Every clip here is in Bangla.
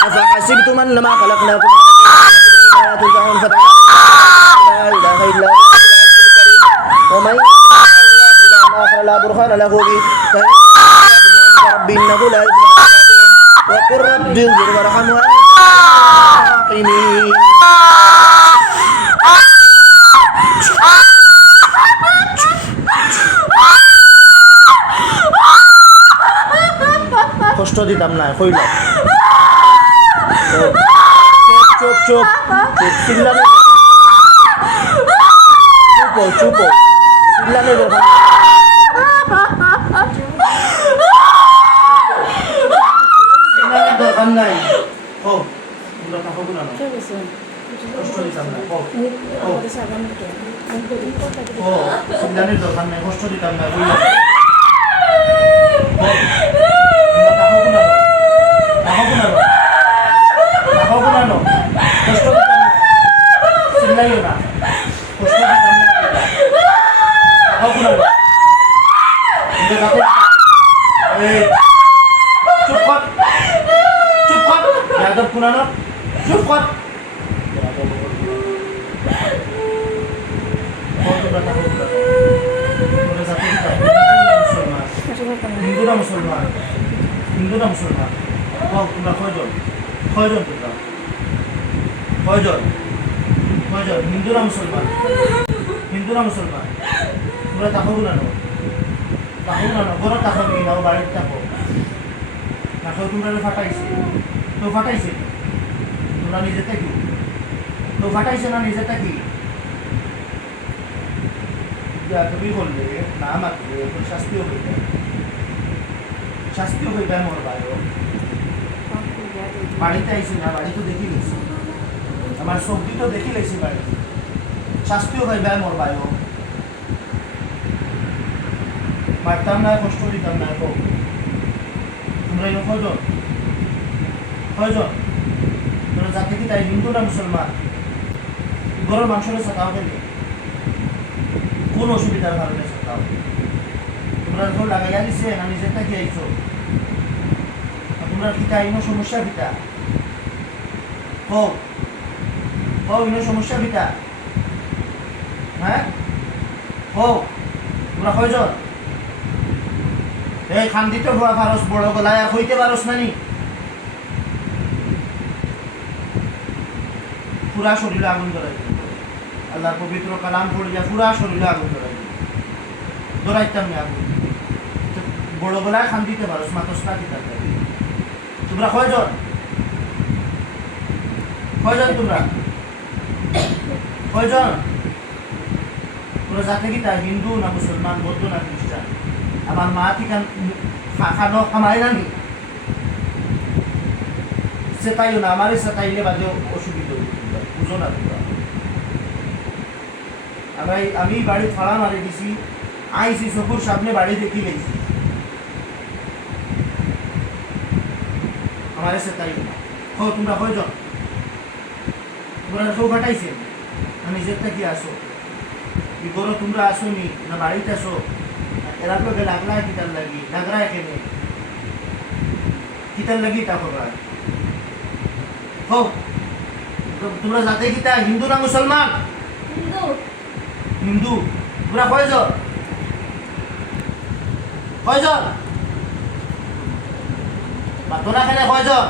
أفحسبتم أنما خلقناكم عبثا وأنكم ترجعون فتعالى لا إله إلا هو العزيز الكريم ومن يدع الله إلى آخر لا برهان له به فإن عند ربي إنه لا يفلح الكافرون وقل رب اغفر وارحم وأنت خير الراحمين কষ্ট দিতাম না কইল চুপ চুপ চুপ চিল্লানো চুপ চুপ চিল্লানো দরকার দরকার নাই ও তোমরা থাকো না কষ্ট দিতাম না ও চিল্লানোর দরকার নাই কষ্ট দিতাম না কইল হিন্দুরা মুসলমান তোমরা কয়জন তোমরা কয়জন হিন্দুরা মুসলমান তোমরা তাকো না বড় তাকো কি না বাড়ির তাকো তাকো তোমরা ফাটাইছে তোমরা নিজে থেকে তো ফাটাইছে না নিজে থেকে তুমি বললে না মাত্র শাস্তিও হইবে মোর ভাই বাড়িতে আইসি না বাড়ি তো দেখি লেছি আমার সবজি তো দেখি লেছি বাড়ি শাস্তিও হইবে মোর ভাই মারতাম না কষ্ট দিতাম না তোমরা এনে কয়জন তোমরা জাতি কি তাই হিন্দু না মুসলমান গরুর মাংসের সাথাও কেন কোন অসুবিধার কারণে সাথাও তোমরা তো লাগাইয়া দিছে না নিজেরটা কি আইছো তোমরা কি তাই সমস্যা বিটা ইনো সমস্যা বিটা হ্যাঁ তোমরা কয়জন এই খান্দিত হওয়া পারস বড় গলায় হইতে পারস নানি পুরা শরীরে আগুন ধরাই আল্লাহর পবিত্র কালাম পড়িয়া পুরা শরীরে আগুন ধরাইতাম না আগুন বড় গলায় খান দিতে পারো মাতসটা দিতে তোমরা কয়জন তোমরা যাতে কি তা হিন্দু না মুসলমান বৌদ্ধ না খ্রিস্টান আমার মা থেকে খানো খামাই নানি সেটাইও না আমারই সেটাইলে বাদে অসুবিধা বুঝো না তোমরা আমি বাড়ি ফাড়া মারি দিছি আইসি চকুর সামনে বাড়ি দেখি লেছি আমার সেটাই না তোমরা কয়জন তোমরা কেউ ফাটাইছে না নিজেরটা কি আসো কি করো তোমরা আসো নি না বাড়িতে আসো এরা তো লাগলা কিতার লাগি লাগরা এখানে কিতার লাগি তা করবা তোমরা যাতে কিতা হিন্দু না মুসলমান হিন্দু তোমরা কয়জন তোরা খেলে কয়জন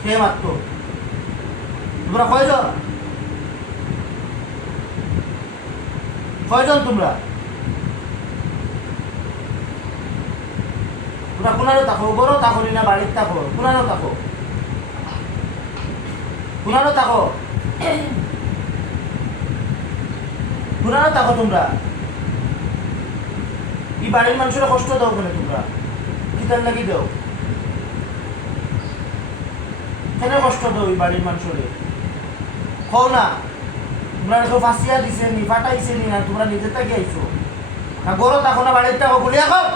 খেয়ে মাত্র তোমরা কয়জন তোমরা কোনারও থাকো বড় থাকো না বাড়ির থাকো কোনারও থাকো তোমরা এই বাড়ির মানুষের কষ্ট দাও কেন তোমরা কিতার লাগি দাও কেন কষ্ট দাও এই বাড়ির মানুষের কও না তোমরা কেউ ফাঁসিয়া দিছে নি ফাটাইছে নি না তোমরা নিজে থেকে আইছো না গরো থাকো না বাড়ির থাকো বলিয়া খাও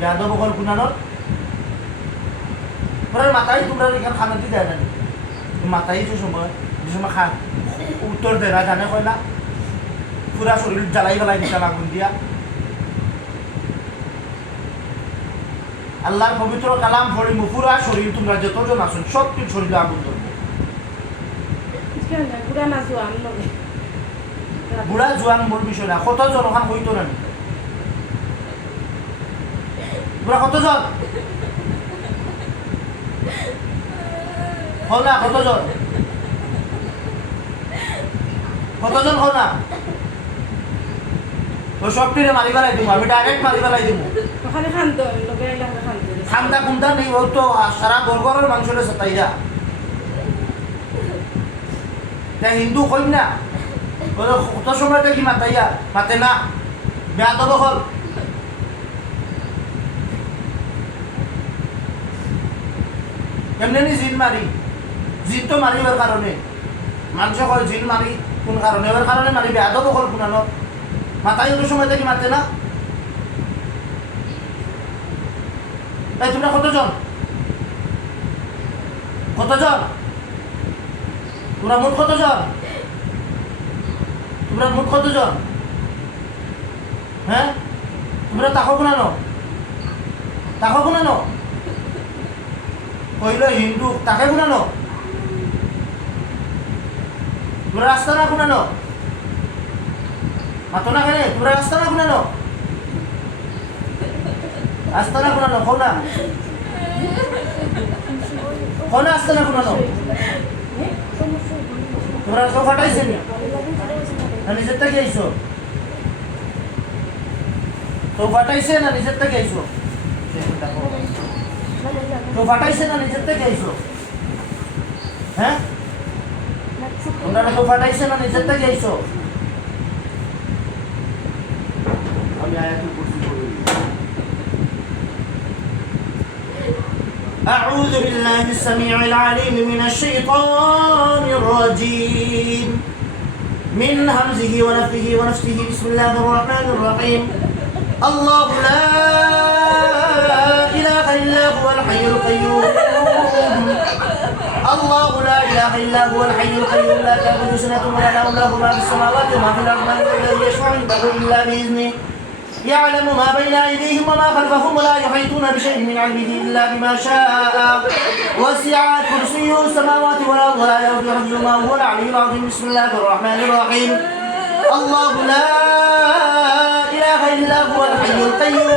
যাদব বকল কুনানোর তোমরা মাথায় তোমরা এখানে খানাতে দেয় না মাথায় যে সময় খা উত্তর দেয় না জানে কয় না পুরা শরীর জ্বালাই দিতাম আগুন দিয়া আল্লাহর পবিত্র কালাম পড়ি পুরা শরীর তোমরা যতজন আসুন সব কিছু শরীরে আগুন ধরবে বুড়া জোয়ান মূল বিষয় না কতজন ওখান হইতো না বুড়া কতজন হল না কতজন কতজন হল না ওই সবটিরে মারি বেলাই দিব আমি ডাইরেক্ট মারি বেলাই দিব ঠান্ডা কুন্ডা নেই ও তো সারা গরগরের মাংসটা সাতাইরা হিন্দু কই না কত সময় কি মাতাইয়া মাতে না বেয়া তো হল এমনি জিন মারি জিন তো মারিবার কারণে মানুষ কয় জিন মারি কোন কারণে এবার কারণে মারি বেয়া তো হল কোনানো মাতাই ওই সময় কি মাতে না তাই তোমরা কতজন কতজন তোমরা মোট কতজন তোমরা মোট কতজন হ্যাঁ তোমরা তাকো কোনানো কইল হিন্দু তাকে কোনানো তোমরা রাস্তা না কোনানো মাতো না কেন তোমরা রাস্তা না কোনানো আস্তানা কোনানো কোনা আস্তানা কোনানো তোমরা সব ফাটাইছেন না নিজের থেকে আইসো তো ফাটাইছে না নিজের থেকে আইসো তো ফাটাইছে না নিজের থেকে আইসো হ্যাঁ তোমরা তো ফাটাইছে না নিজের থেকে আইসো আমি আয়াতুল কুরসি পড়ি أعوذ بالله السميع العليم من الشيطان الرجيم من همزه ونفثه ونفثه بسم الله الرحمن الرحيم الله لا إله إلا هو الحي القيوم الله لا إله إلا هو الحي القيوم لا تأخذه سنة ولا نوم له ما في السماوات وما في الأرض من الذي يشفع عنده إلا بإذنه يعلم ما بين أيديهم وما خلفهم ولا يحيطون بشيء من علمه إلا بما شاء وسع كرسيه السماوات والأرض ولا يؤوده حفظهما وهو العلي العظيم بسم الله الرحمن الرحيم الله لا إله إلا هو الحي القيوم